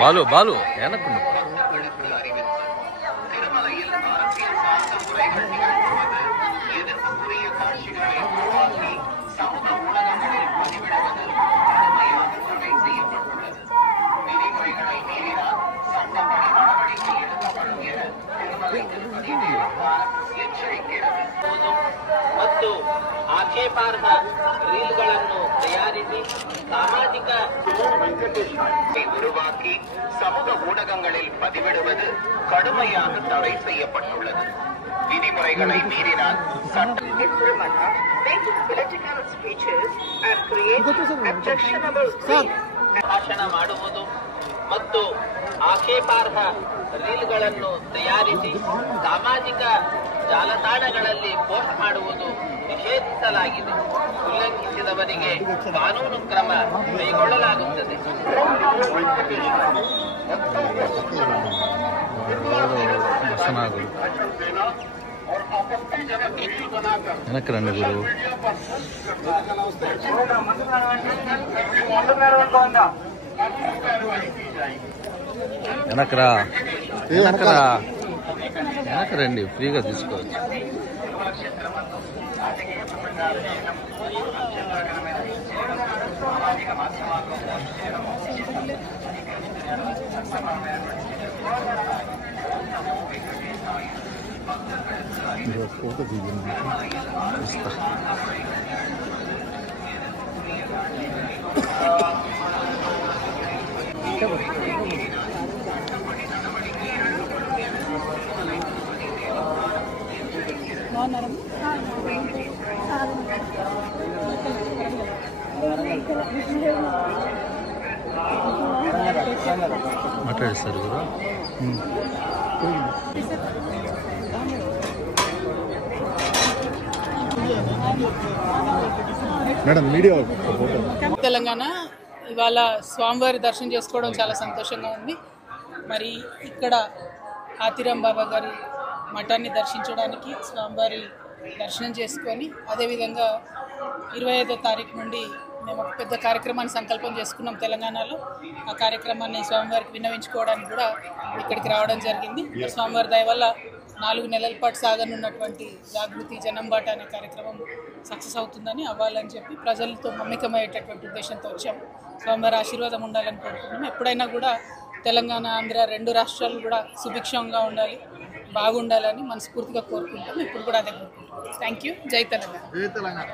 బాలు బాలు వెనక్కుండు ಮತ್ತು ಆಕ್ಷೇಪಾರ್ಹ ರೀಲ್ಗಳನ್ನು ತಯಾರಿಸಿ ಸಾಮಾಜಿಕ உருவாக்கி சமூக ஊடகங்களில் பதிவிடுவது கடுமையாக தடை செய்யப்பட்டுள்ளது. விதிமுறைகளை மீறினால் ಭಾಷಣ ಮಾಡುವುದು ಮತ್ತು ಆಕ್ಷೇಪಾರ್ಹ ರೀಲ್ಗಳನ್ನು ತಯಾರಿಸಿ ಸಾಮಾಜಿಕ ಜಾಲತಾಣಗಳಲ್ಲಿ ಪೋಸ್ಟ್ ಮಾಡುವುದು ನಿಷೇಧಿಸಲಾಗಿದೆ. ಉಲ್ಲಂಘಿಸಿದವರಿಗೆ ಕಾನೂನು ಕ್ರಮ ಕೈಗೊಳ್ಳಲಾಗುತ್ತದೆ. వెనక్కి రండి గురు. వెనక్రా వెనక్రా వెనక్కి రండి, ఫ్రీగా తీసుకోవచ్చు. ఫోటో దిగింది. మాట్లాడిస్తారు కదా. మేడం మీడియా తెలంగాణ ఇవాళ స్వామివారి దర్శనం చేసుకోవడం చాలా సంతోషంగా ఉంది. మరి ఇక్కడ ఆతిరాం బాబా గారి మఠాన్ని దర్శించడానికి స్వామివారి దర్శనం చేసుకొని అదేవిధంగా 25వ తారీఖు నుండి మేము ఒక పెద్ద కార్యక్రమాన్ని సంకల్పం చేసుకున్నాం తెలంగాణలో. ఆ కార్యక్రమాన్ని స్వామివారికి విన్నవించుకోవడానికి కూడా ఇక్కడికి రావడం జరిగింది. స్వామివారి దయ వల్ల 4 నెలల పాటు సాగనున్నటువంటి జాగృతి జనంబాట అనే కార్యక్రమం సక్సెస్ అవుతుందని, అవ్వాలని చెప్పి ప్రజలతో మమ్మికమయ్యేటటువంటి ఉద్దేశంతో వచ్చాము. స్వామివారి ఆశీర్వాదం ఉండాలని కోరుకుంటున్నాము. ఎప్పుడైనా కూడా తెలంగాణ ఆంధ్ర 2 రాష్ట్రాలు కూడా సుభిక్షంగా ఉండాలి, బాగుండాలని మనస్ఫూర్తిగా కోరుకుంటాము. ఇప్పుడు కూడా అదే కోరుకుంటున్నాం. Thank you. జై తెలంగాణ.